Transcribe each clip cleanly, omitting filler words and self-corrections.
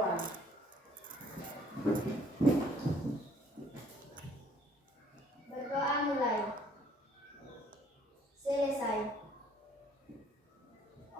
doa. Berdoa mulai. Selesai.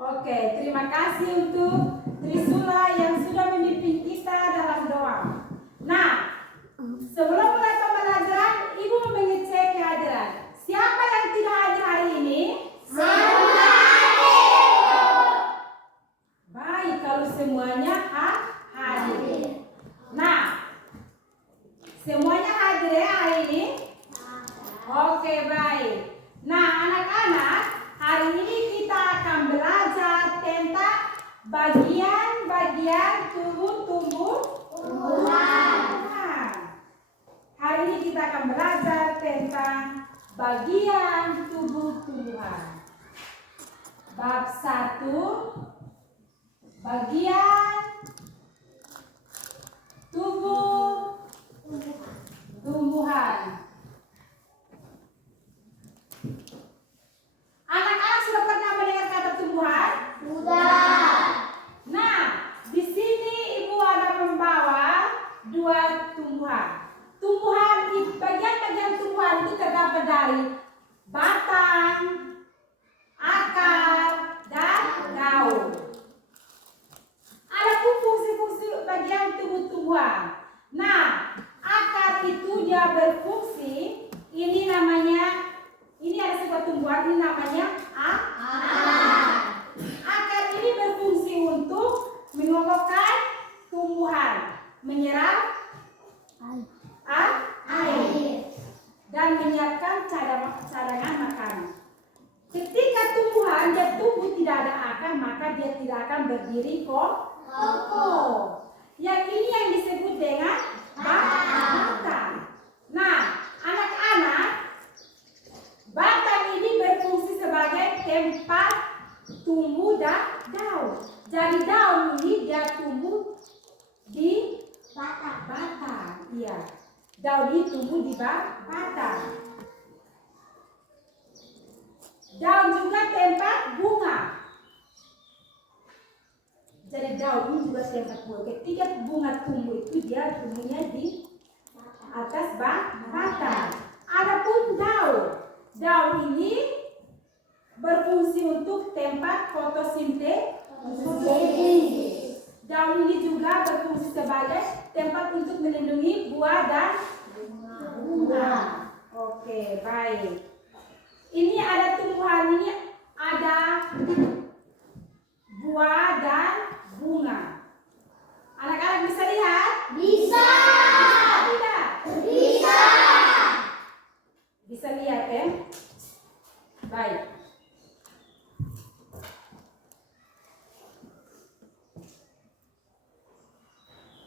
Oke, terima kasih untuk Trisula yang sudah memimpin kita dalam doa. Nah, sebelum mulai pembelajaran, Ibu mau mengecek kehadiran. Siapa yang tidak hadir hari ini? Baik, kalau semuanya hadir. Nah, semuanya hadir ya hari ini? Oke, baik. Nah, anak-anak, hari ini kita akan belajar tentang bagian-bagian tubuh tumbuhan. Hari ini kita akan belajar tentang bagian tubuh tumbuhan. Bab 1, bagian tubuh tumbuhan. Anak-anak sudah pernah mendengar kata tumbuhan? Sudah. Nah, di sini Ibu ada membawa 2 tumbuhan. Bagian-bagian tumbuhan itu terdapat dari batang, akar, dan daun. Ada fungsi-fungsi bagian tubuh tumbuhan. Nah, akar itu dia berfungsi. Ini ada sebuah tumbuhan, ini namanya akar. Akar ini berfungsi untuk mengokohkan tumbuhan, menyerap air, dan menyiapkan cadangan makanan. Ketika tumbuhan dia tumbuh tidak ada akar, maka dia tidak akan berdiri kokoh. Yang ini yang disebut dengan batang. Nah, anak-anak, batang ini berfungsi sebagai tempat tumbuh daun. Jadi daun ini dia tumbuh di batang. Iya. Daun ini tumbuh di batang. Daun juga tempat bunga. Jadi daun ini juga tempat bunga. Ketika bunga tumbuh itu dia tumbuhnya di atas batang. Adapun daun ini berfungsi untuk tempat fotosintesis. Daun ini juga berfungsi sebagai tempat untuk melindungi buah dan bunga. Oke, baik. Ini ada tumbuhan, ini ada buah dan bunga. Anak-anak bisa lihat? Bisa. Tidak? Bisa. Bisa lihat ya? Baik.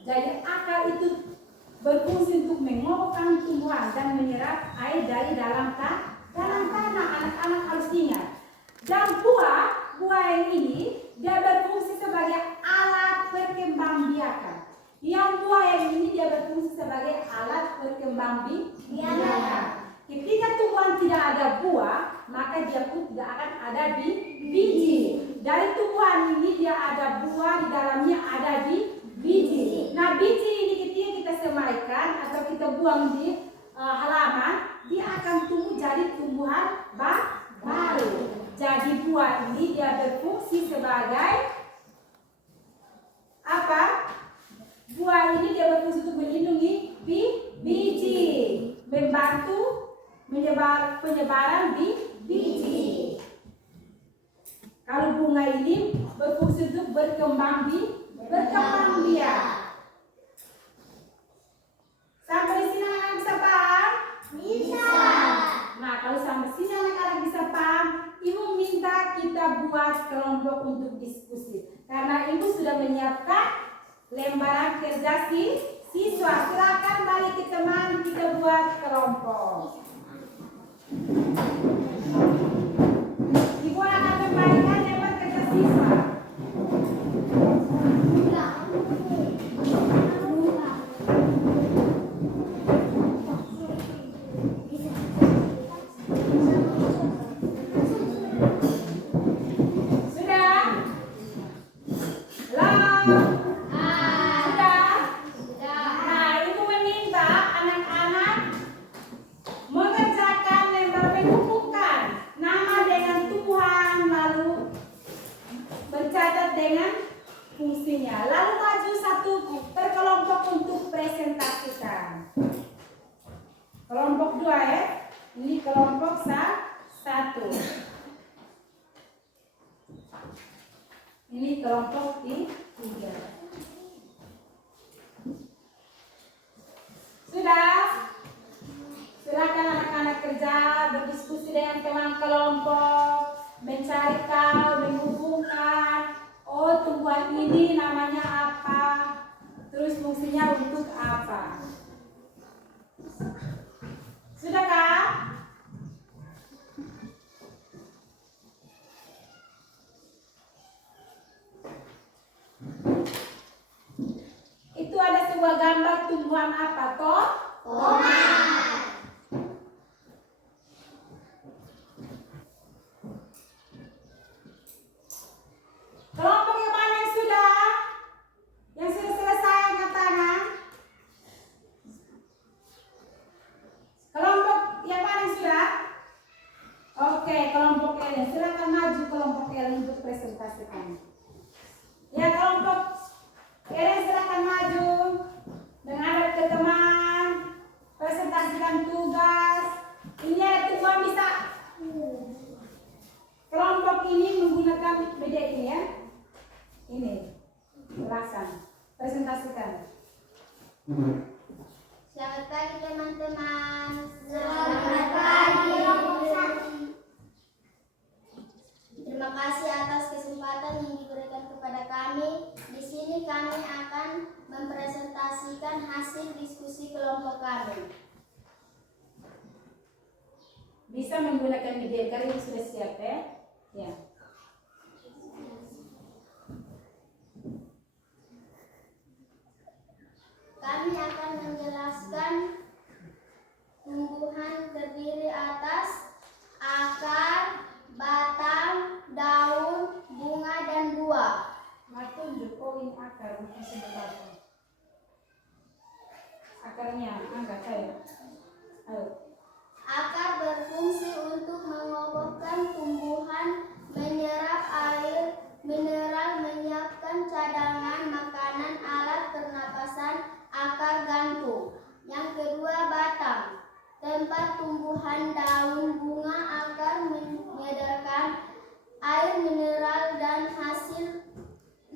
Jadi akar itu berfungsi untuk mengokohkan tumbuhan dan menyerap air dari dalam tanah. Anak-anak harus ingat. Dan buah yang ini dia berfungsi sebagai alat perkembangbiakan. Yang buah yang ini dia berfungsi sebagai alat perkembangbiakan. Ketika tumbuhan tidak ada buah, maka dia pun tidak akan ada biji. Dari tumbuhan ini dia ada buah, di dalamnya ada biji. Nah, biji ini ketika kita semaikan atau kita buang di halaman, dia akan tumbuh jadi tumbuhan baru. Jadi buah ini dia berfungsi sebagai apa? Buah ini dia berfungsi untuk melindungi biji, membantu penyebaran biji. Kalau bunga ini berfungsi untuk berkembang biak. Sampai di sini anak-anak bisa paham? Bisa. Nah, kalau sampai sini anak-anak bisa paham, Ibu minta kita buat kelompok untuk diskusi. Karena Ibu sudah menyiapkan lembaran kerja siswa. Silakan balik ke teman, kita buat kelompok. Ibu akan membagikan lembar kerja siswa. Sudah? Halo? diskusinya. Lalu maju satu per kelompok untuk presentasikan. Kelompok 2 ya. Ini kelompok 1. Ini kelompok 3. Sudah? Silakan anak-anak kerja, berdiskusi dengan teman kelompok, mencari tahu, menghubungkan. Oh, tumbuhan ini namanya apa? Terus fungsinya untuk apa? Sudahkah? Itu ada sebuah gambar tumbuhan apa toh? Tomat. Kelompok yang mana yang sudah? Yang sudah selesai angkat tangan. Kelompok yang mana yang sudah? Oke, kelompok L. Silakan maju kelompok L untuk presentasikan. Ya, kelompok L silakan maju. Menghadap ke teman. Presentasikan tugas. Ini ada tumbuhan bisa. Kelompok ini menggunakan media ini ya. Ini. Silakan presentasikan. Selamat pagi teman-teman. Selamat pagi. Terima kasih atas kesempatan yang diberikan kepada kami. Di sini kami akan mempresentasikan hasil diskusi kelompok kami. Bisa menggunakan media kalian sudah siap ya? Ya. Kami akan menjelaskan tumbuhan terdiri atas akar, batang, daun, bunga, dan buah. Tunjuk, oh ini akar, bukan sebentar. Akarnya, angkat saya. Ayo. Akar berfungsi untuk mengokohkan tumbuhan, menyerap air mineral, menyiapkan cadangan makanan, alat pernapasan, akar gantung. Yang kedua, batang. Tempat tumbuhan daun, bunga, akar mengedarkan air mineral dan hasil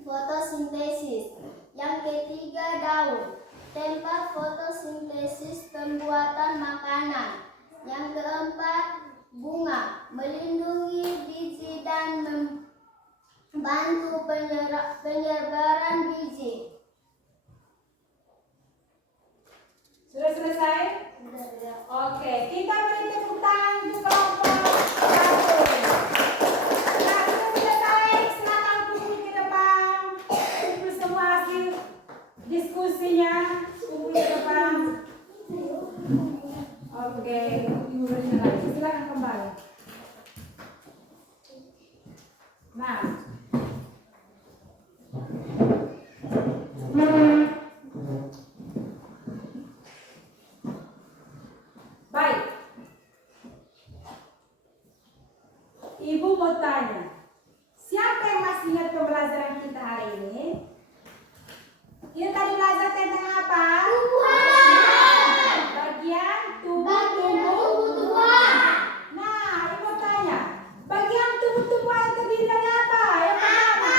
fotosintesis. Yang ketiga, daun. Tempat fotosintesis pembuatan makanan. Yang keempat, bunga. Melindungi biji dan membantu penyebaran biji. Sudah selesai? Oke, kita beri tepuk tangan untuk kelompok 1. Nah, sudah selesai. Silakan kumpul ke depan. Kumpul semua hasil diskusinya. Kumpul ke depan. Oke, silakan kembali. Nah. Baik. Ibu mau tanya, siapa yang masih ingat pembelajaran kita hari ini? Kita tadi belajar tentang apa? Bagian tubuh-tumbuhan. Nah, ibu tanya, bagian tubuh-tumbuhan itu terdiri dari apa? Yang pertama.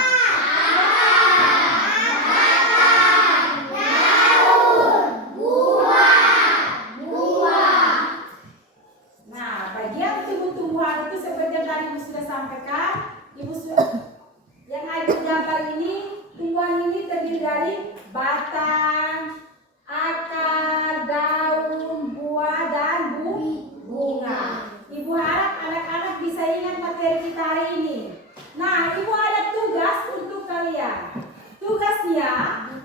Nah, bagian tubuh-tumbuhan itu seperti yang tadi ibu sudah sampaikan, yang ada di gambar ini, tumbuhan ini terdiri dari batang, akar, daun, buah, dan bunga. Ibu harap anak-anak bisa ingat materi kita hari ini. Nah, ibu ada tugas untuk kalian. Tugasnya,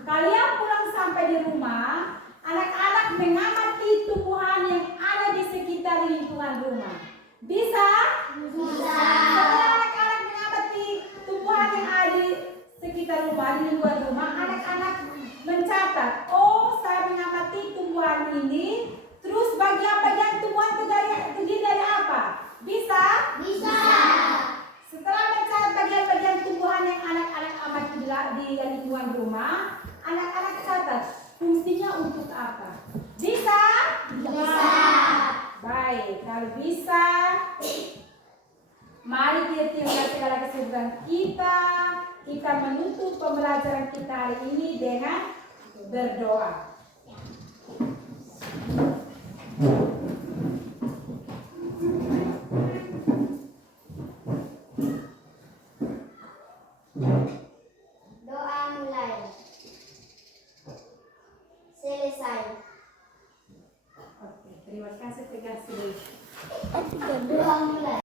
kalian pulang sampai di rumah, anak-anak mengamati tumbuhan yang ada di sekitar lingkungan rumah. Bisa? Bisa. Setelah anak-anak mengamati tumbuhan yang ada di sekitar rumah, di lingkungan rumah, anak-anak mencatat, oh saya mengamati tumbuhan ini, terus bagian-bagian tumbuhan terdiri dari apa? Bisa? Bisa. Setelah mencatat bagian-bagian tumbuhan yang anak-anak amati di dari tuan rumah. Anak-anak catat, fungsinya untuk apa? Bisa? Bisa. Baik, kalau bisa, mari kita tinggal segala kesibukan kita. Kita menutup pembelajaran kita hari ini dengan berdoa. Doa mulai. Selesai. Oke, terima kasih. Doa mulai.